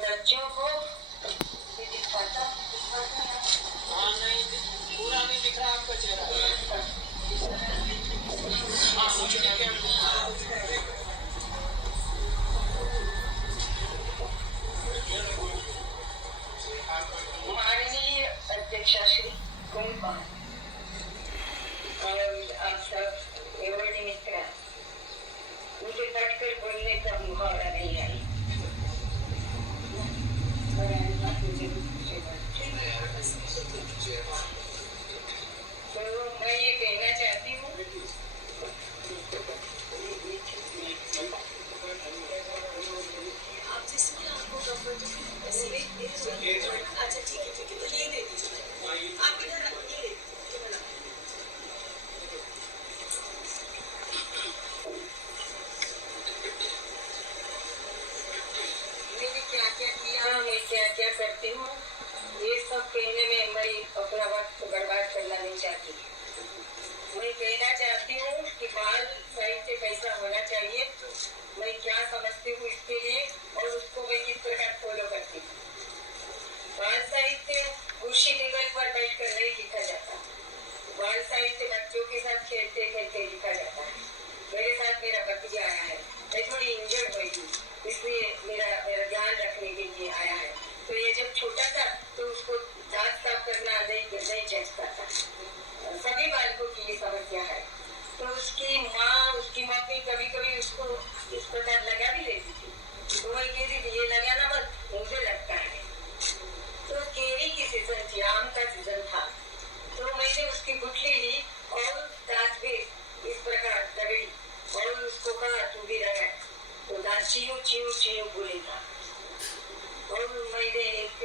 बच्चों को दिखाता नहीं, पूरा नहीं दिख रहा आपका चेहरा। माननीय अध्यक्षा श्री कुंभा और आप सब एवं मित्र, मुझे कटकर बोलने का मुहावरा नहीं है। तो मैं ये कहना चाहती हूँ, आप जिसमें आपको अच्छा ठीक है तो ये दे दीजिए, आप इधर रखिए। मैंने क्या क्या किया, मैं क्या क्या करती हूँ, ये सब कहने में मैं अपना वक्त बर्बाद करना नहीं चाहती। मैं कहना चाहती हूँ कि बाल साहित्य कैसा होना चाहिए, मैं क्या समझती हूँ इसके लिए और उसको मैं किस प्रकार फॉलो करती हूँ। बाल साहित्य कुर्सी टेबल पर बैठकर नहीं लिखा जाता, बाल साहित्य बच्चों के साथ खेलते खेलते लिखा जाता है। मेरे साथ मेरा भतीजा आया है, मैं थोड़ी इंजर्ड हुई थी, इसलिए मेरा ध्यान रखने के लिए आया है। तो ये जब छोटा था तो उसको दांत साफ करना नहीं जचता था। सभी बालकों की ये समस्या है। तो उसकी मम्मी कभी कभी उसको इस प्रकार लगा भी देती थी, तो वही कहती थी ये लगाना मत, मुझे लगता है। तो केरी की सीजन थी, आम का सीजन था, तो मैंने उसकी गुठली ली और दांत पे इस प्रकार दबी और उसको कहा तू भी लगा, तो दांत चीयू चीयू चीयू बोलेगा। और मैंने एक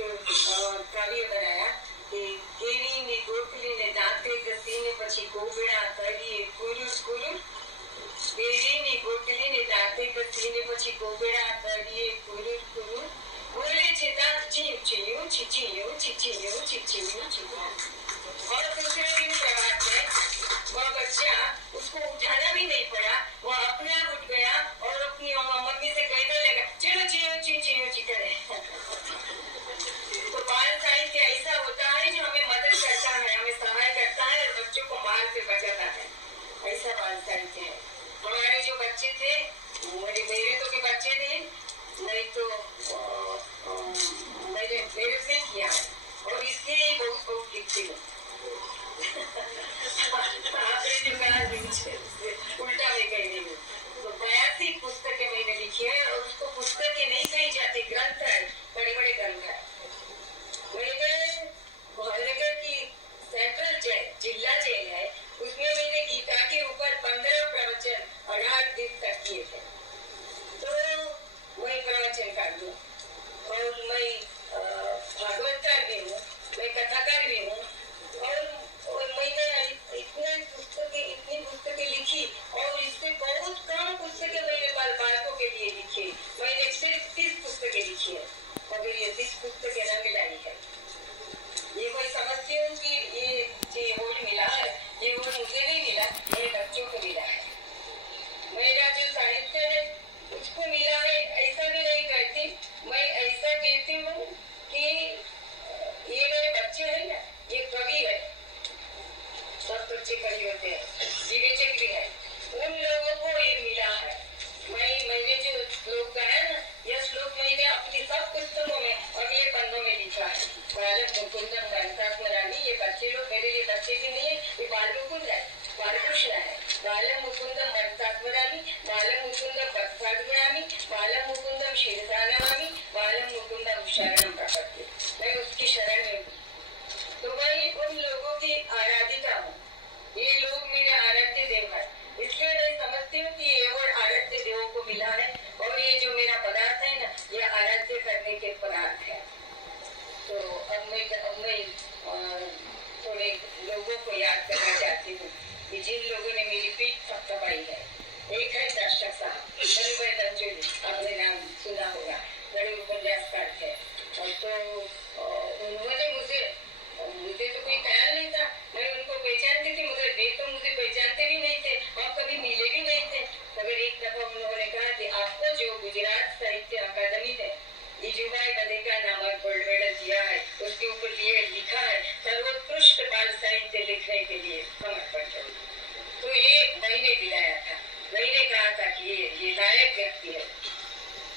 काव्य बनाया कि केरी ने गोटली ने दांते घसीने પછી ગોબડા કરીએ કુરુર કુરુર, કેરી ની ગોટલી ને દાંતે ઘસીને પછી ગોબડા કરીએ કુરુર કુરુર, બોલે છે દાંત ચીયું ચીયું ચીચીયું ચીચીયું ચીચીયું ચીચીયું। और दूसरे दिन प्रभात में वह बच्चा, उसको उठाना भी नहीं पड़ा, वह अपने आप उठ गया और अपनी मम्मी से कहने लगा चलो चीयो ची चीयो ची करे। तो बाल साहित्य ऐसा होता है जो हमें मदद करता है, हमें सहाय करता है और बच्चों को मार से बचाता है, ऐसा बाल साहित्य है। हमारे जो बच्चे थे, मेरे तो के बच्चे थे, नहीं तो मेरे से किया है और इसके लिए बहुत बहुत लिखती हूँ। आपने जो कहा उल्टा में कह रही हूँ। तो 82 पुस्तकें मैंने लिखी है और उसको पुस्तकें नहीं कही जाती, ग्रंथ है, बड़े बड़े ग्रंथ है। मैंने भावनगर की सेंट्रल जेल, जिला जेल है, उसमें मैंने गीता के ऊपर 15 प्रवचन 18 दिन तक किए थे। तो वही प्रवचन कर दूँ और मैं भागवतकार भी हूँ, मैं कथाकार भी हूँ और मैंने इतनी पुस्तकें लिखी और इससे बहुत कम पुस्तकें मैंने बालकों के लिए लिखी। मैंने सिर्फ 30 पुस्तकें लिखी है और ये 30 पुस्तकें न मिलाई है। ये मैं समझती हूँ कि ये अवार्ड मिला है, ये अवार्ड मुझे नहीं मिला, मेरे बच्चों को मिला है। मेरा जो साहित्य है उसको मिला है, ऐसा भी नहीं कहती, मैं ऐसा कहती हूँ कि ये मेरे बच्चे हैं ना, ये कवि है, सब बच्चे कवि होते हैं, विवेचक भी है, उन लोगों को ये मिला है। मैंने जो श्लोक गाया ना, यह श्लोक मैंने अपनी सब पुस्तकों में अगले पन्नों में लिखा है। बालक मुकुंदम ग्रंथात्मरामी, ये बच्चे लोग मेरे लिए बच्चे भी नहीं है, ये बाल मुकुंद है, बालकृष्ण है। बालक मुकुंदम ग्रंथात्मरामी, बालक मुकुंदम भक्तात्मरामी, बालक मुकुंदम शीर्षानमामि, बालक तम शरणम प्रपत्ति, मैं उसकी शरण में हूँ। तो मैं उन लोगों की आराधिका हूँ, ये लोग मेरे आराध्य देव है, इसलिए मैं समझती हूँ कि ये और आराध्य देवों को मिला है, और ये जो मेरा पदार्थ है ना, ये आराध्य करने के पदार्थ है। तो अब मैं थोड़े लोगों को याद करना चाहती हूँ कि जिन लोगों ने मेरी पीठ थपथपाई है। एक है दर्शक साहब, बड़े तंजुल, आपने नाम सुना होगा, बड़े उपन्यासकार थे। तो उन्होंने मुझे तो कोई ख्याल नहीं था, मैं उनको पहचानती थी, मगर वे तो मुझे पहचानते भी नहीं थे और कभी मिले भी नहीं थे। मगर एक दफा उन्होंने कहा कि आपको जो गुजरात साहित्य अकादमी ने जीजूभाई बंदेका नामक गोल्ड मेडल दिया है, उसके ऊपर ये लिखा है सर्वोत्कृष्ट बाल साहित्य लिखने के लिए समर्पण करें। तो ये मैंने दिलाया था, मैंने कहा था कि ये लायक व्यक्ति है।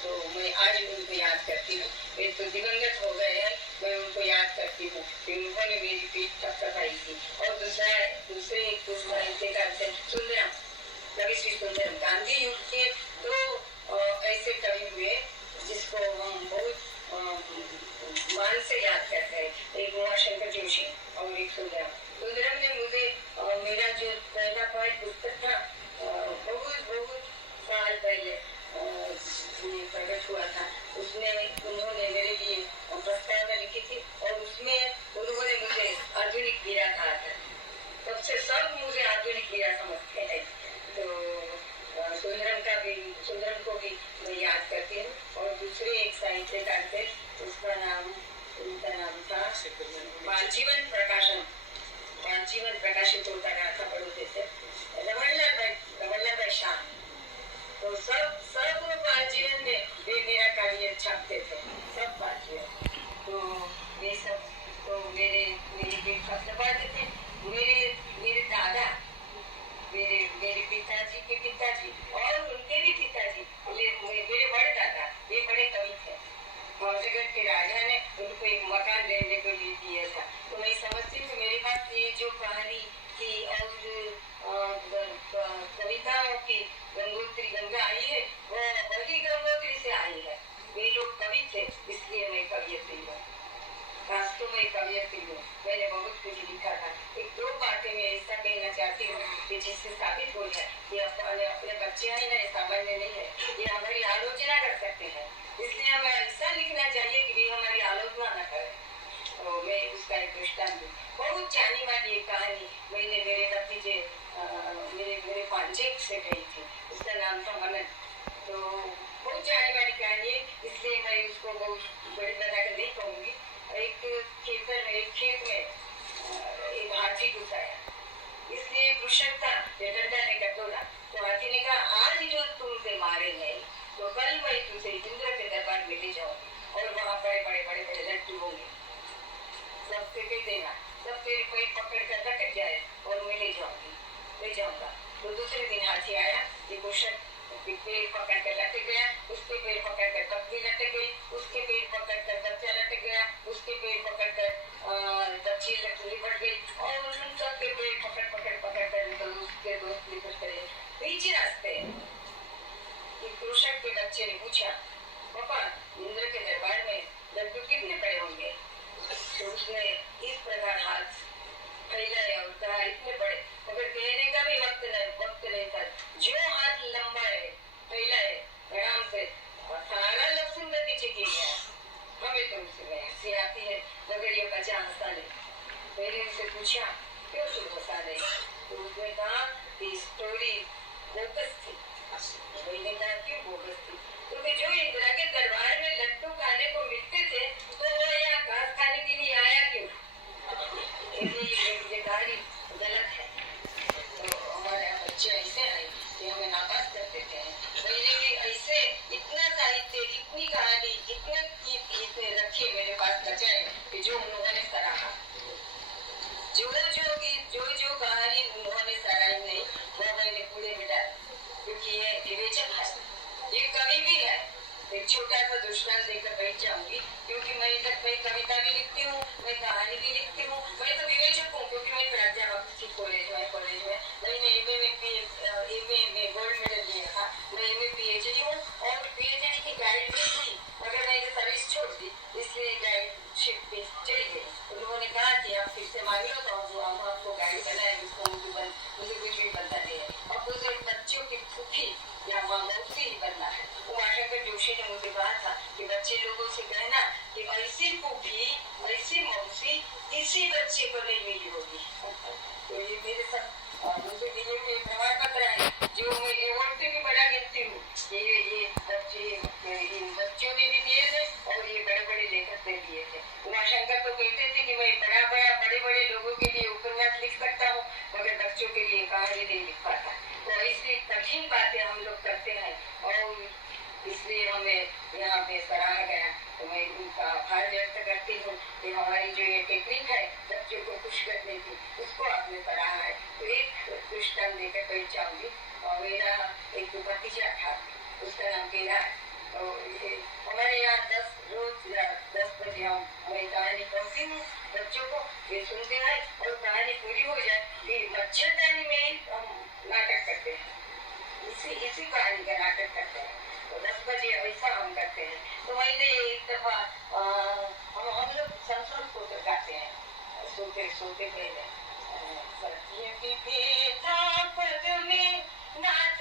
तो मैं आज उनको याद करती हूँ, वे तो दिवंगत हो गए हैं, मैं उनको याद करती हूँ कि उन्होंने मेरी पीठ थपथपाई थी। और दूसरे एक साहित्यकार थे सुंदरम, कवि श्री सुंदरम, गांधी युग के दो ऐसे कवि हुए जिसको हम बहुत मान से याद करते हैं, एक उमाशंकर जोशी और एक सुंदरम ने मुझे मेरा जो पहला पाठ पुस्तक था बहुत साल पहले प्रकट हुआ था, उसमें उन्होंने मेरे लिए प्रस्तावना लिखी थी और उसमें उन्होंने मुझे आधुनिक वीरा कहा था। तब से सब मुझे आधुनिक वीरा समझते हैं। तो सुंदरम को भी मैं याद करती हूँ। और दूसरे एक साहित्यकार थे, उनका नाम था बालजीवन प्रकाशित होता रहा था बड़ोदे से, रमणलाल भाई शाह। तो सब बालजीवन में वे मेरा कार्य छापते थे, सब बालजीवन। तो वे सब तो मेरी पेट थपथपाते थे। मेरे दादा, मेरे पिताजी के पिताजी और उनके भी पिताजी, मेरे बड़े दादा, ये बड़े कवि थे। मौजगढ़ के राजा ने उनको एक मकान लेने को दिया था। तो मैं समझती हूँ मेरे पास ये जो कहानी की और कविताओं की गंगोत्री गंगा आई है, वो वही गंगोत्री से आई है। वे लोग कवि थे, इसलिए मैं कवियत्री हूँ, वास्तव में कवियत्री हूँ। मैंने बहुत कुछ लिखा था। एक दो बातें मैं ऐसा कहना चाहती हूँ कि जिससे साबित हो जाए कि अपने बच्चे हैं ना, सामान्य नहीं है, ये हमारी आलोचना कर सकते हैं, इसलिए हमें ऐसा लिखना चाहिए कि वे हमारी आलोचना न करें। तो मैं उसका एक दृष्टांत दूँ। बहुत जानी मानी एक कहानी मैंने मेरे भतीजे मेरे पांचे से कही थी, उसका नाम था मनन। तो बहुत जानी मानी कहानी है, इसलिए मैं उसको बहुत बड़ी बनाकर नहीं कहूँगी। एक खेत में एक हाथी घुस आया, इसलिए कृषक था, डंडा ने कटोरा। तो हाथी ने कहा, आज जो तुमसे मारे हैं तो कल मैं तुझे इंद्र के दरबार में ले जाऊंगी और वहाँ बड़े लड्डू होंगे, सबसे कह देना, सब तेरे पेट पकड़ कर लटक जाए और मैं ले जाऊंगा। तो दूसरे दिन हाथी आया, ये कृषक पेड़ पकड़ कर लटक गया, उसके पेड़ पकड़ कर बकरी लटक गई, उसके पेड़ पकड़ कर बच्चा लटक गया, उसके पेड़ पकड़ कर बच्ची लिपट गई, और उन सबके पेड़ पकड़ कर उसके दोस्त लिपट गए। बीच रास्ते कृषक के बच्चे ने पूछा, पापा इंद्र के दरबार में लड्डू कितने पड़े होंगे? तो उसने इस प्रकार हाथ फैलाया और कहा, इतने बड़े। मगर कहने का भी वक्त नहीं था, जो हाथ लंबा है फैलाए आराम से सारा लफ्ज़ में पीछे किया गया। हमें तो उसमें हंसी आती है, मगर ये बचा हंसा नहीं। मैंने उससे पूछा, क्यों तुम हंसा नहीं? तो उसने कहा कि स्टोरी बोगस थी। मैंने कहा, क्यों बोगस थी? क्योंकि जो इंदिरा के दरबार में लड्डू खाने को मिलते थे, तो वो यहाँ घास खाने के लिए आया क्यों? ये कहानी गलत है। तो हमारे बच्चे ऐसे हैं कि हमें नापास कर देते हैं। मैंने भी ऐसे इतना साहित्य, इतनी कहानी, इतने रखे मेरे पास बचाए कि जो उन्होंने सराहा, जो कहानी उन्होंने सराही नहीं, वो मैंने कूड़े में डाल, क्योंकि ये विवेचन है, ये कवि भी है। एक छोटा सा दृष्टांत देकर बैठ जाऊंगी, क्योंकि मैं कविता भी लिखती हूँ, मैं कहानी भी लिखती हूँ, मैं तो विवेचक हूँ, क्योंकि मैं प्राध्यापक थी कॉलेज में मैंने एमए में गोल्ड मेडल लिया था। मैं एमए पीएचडी हूँ और पीएचडी की गाइड भी थी, मगर मैंने सर्विस छोड़ दी। चली गई। उन्होंने कहा कि आप फिर से मांग लो तो हम आपको गाड़ी बनाएंगे, उसको मुझे कुछ भी बनता नहीं है। अब मुझे बच्चों की फूफी या मौसी ही बनना है। उमाशंकर जोशी ने मुझे कहा था कि बच्चे लोगों से कहना कि ऐसी फूफी ऐसी मौसी किसी बच्चे को नहीं मिली होगी। तो ये मेरे साथ मुझे मिले हुए प्रमाण पत्र है जो मैं अवार्ड से भी बड़ा गिनती हूँ। ये बच्चे इन बच्चों ने भी दिए थे और ये बड़े बड़े लेखक ने दिए थे। उमाशंकर तो कहते थे कि मैं बड़े बड़े लोगों के लिए उपन्यास लिख सकता हूँ मगर बच्चों के लिए कहानी नहीं लिख पाता। तो ऐसी कठिन बातें हम लोग करते हैं और इसलिए हमें यहाँ पे सराहा गया। तो मैं उनका आभार व्यक्त करती हूँ कि हमारी जो ये टेक्निक है बच्चों को खुश करने की उसको आपने सराहा है। तो एक दृष्टांत देकर बैठ जाऊंगी। और मेरा एक भतीजा था, उसका नाम केला है। तो हमारे यहाँ रोज 10 बजे मैं कहानी पढ़ती हूँ बच्चों को, ये सुनते हैं और कहानी पूरी हो जाए कि मच्छरदानी में ही हम नाटक करते हैं, इसी कहानी का नाटक करते हैं। तो 10 बजे ऐसा हम करते हैं। तो मैंने एक दफा हम लोग संस्कृत को गाते हैं सोते सोते पहले सत्य विभेदा पद में नाथ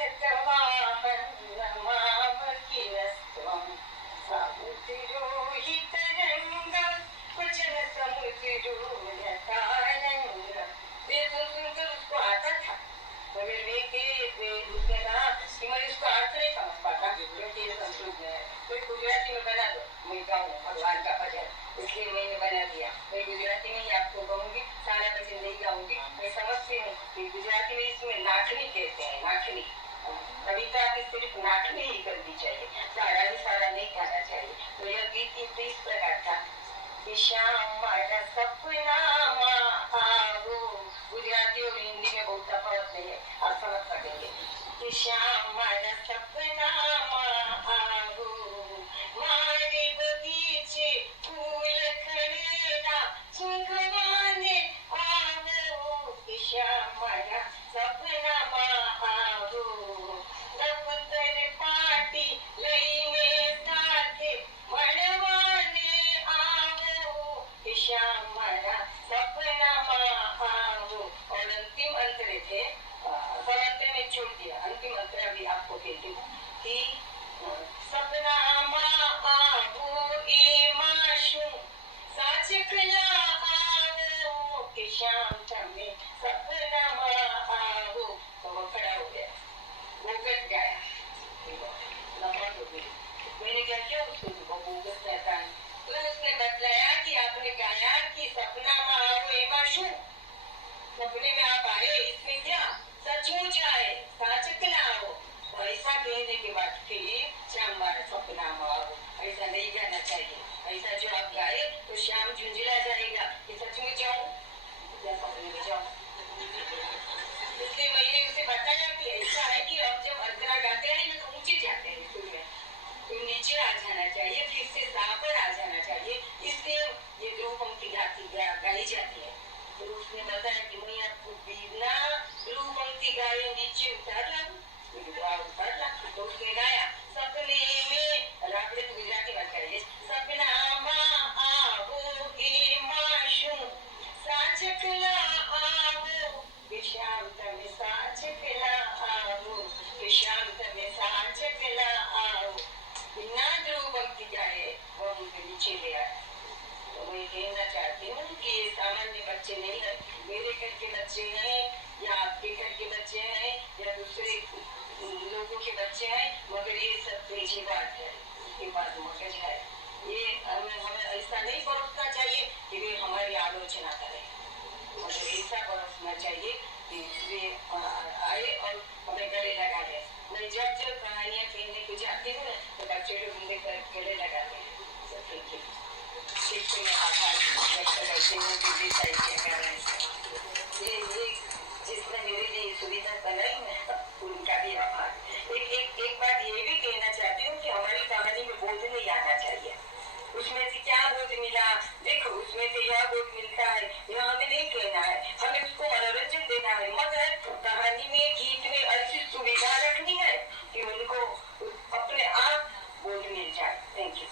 समुद्रोहित रंग वचन समुद्रो नतारंग। ये सुनकर उसको आता था मगर उसने कहा कि मैं इसका अर्थ नहीं समझ पाता क्योंकि ये संस्कृत में है। तो गुजराती में बना दो, मैं गाऊँ भगवान का भजन, इसलिए मैंने बना दिया। मैं गुजराती में ही आपको कहूँगी, सारा भजन नहीं गाऊंगी। मैं समझती हूँ कि गुजराती में इसमें नाचनी कहते हैं, नाचनी कविता की सिर्फ नाचनी ही करनी चाहिए, सारा नहीं गाना चाहिए। तो यह गीत इस प्रकार था कि श्याम मारा सपना आओ। गुजराती और हिंदी में बहुत तफावत नहीं है, आप समझ सकेंगे कि श्याम मारा सपना आओ मारे बगीचे फूल खिलेगा सुखवाने आओ कि श्याम मारा सपना आओ दफ्तर पार्टी लईने साथे मणवाने आओ कि श्याम मारा सपना आओ। और अंतिम अंतरे थे, सब अंतर में छोड़ दिया, अंतिम अंतरा भी आपको कहती हूँ कि सपना आओ ए माशू साचकला आओ कि श्याम तमे सपना आओ। तो वो खड़ा हो गया, वो गट गाया, लंबा हो गई। मैंने क्या किया उसको, वो बोगस रहता है। तो उसने बतलाया कि आपने गाया कि सपना में आओ ए माशू, सपने में आप आए, इसमें क्या सचमुच आए, साचकला आओ। ऐसा कहने के बाद फिर श्याम मारा सपना में आओ, ऐसा नहीं गाना चाहिए। ऐसा जो आप गाए तो श्याम झुंझला जाएगा कि सचमुच जाऊं या सपने में जाऊं। इसलिए मैंने उसे बताया कि ऐसा है कि अब जब अंतरा गाते हैं ना तो ऊंचे जाते हैं सुर में, तो नीचे आ जाना चाहिए, फिर से सा पर आ जाना चाहिए। इसलिए ये दो पंक्ति गाई जाती है। तो उसने बताया कि मैं आपको बिना दो पंक्ति गाए नीचे उतार लाऊं, उतार ला। तो उसने गाया सपने में, रापड़े तो गुजराती में गाइए, सपना मा आओ ए माशू साचकला आओ कि श्याम तमे साचकला आओ कि श्याम तमे साचकला आओ। बिना दो पंक्ति गाए वो उनके नीचे ले आया। तो मैं कहना चाहती हूँ कि ये सामान्य बच्चे नहीं है, मेरे घर के बच्चे हैं या आपके घर के बच्चे हैं या दूसरे लोगों के बच्चे हैं, मगर ये सब तेजी बात है, इसके बाद मगज है। ये हमें ऐसा नहीं परोसना चाहिए कि वे हमारी आलोचना करें, मगर ऐसा परोसना चाहिए कि वे आए और हमें गले लगा दें। मैं जब कहानियाँ कहने को जाती हूँ ना तो बच्चे लोग मुझे गले लगाते हैं। जिसने मेरे लिए सुविधा बनाई ना उनका भी आभार। एक बात ये भी कहना चाहती हूँ कि हमारी कहानी में बोझ नहीं आना चाहिए। उसमें से क्या बोझ मिला, देखो उसमें से यह बोझ मिलता है, यह हमें नहीं कहना है, हमें उसको मनोरंजन देना है, मगर कहानी में गीत में ऐसी सुविधा रखनी है कि उनको अपने आप बोझ मिल जाए। Thank you.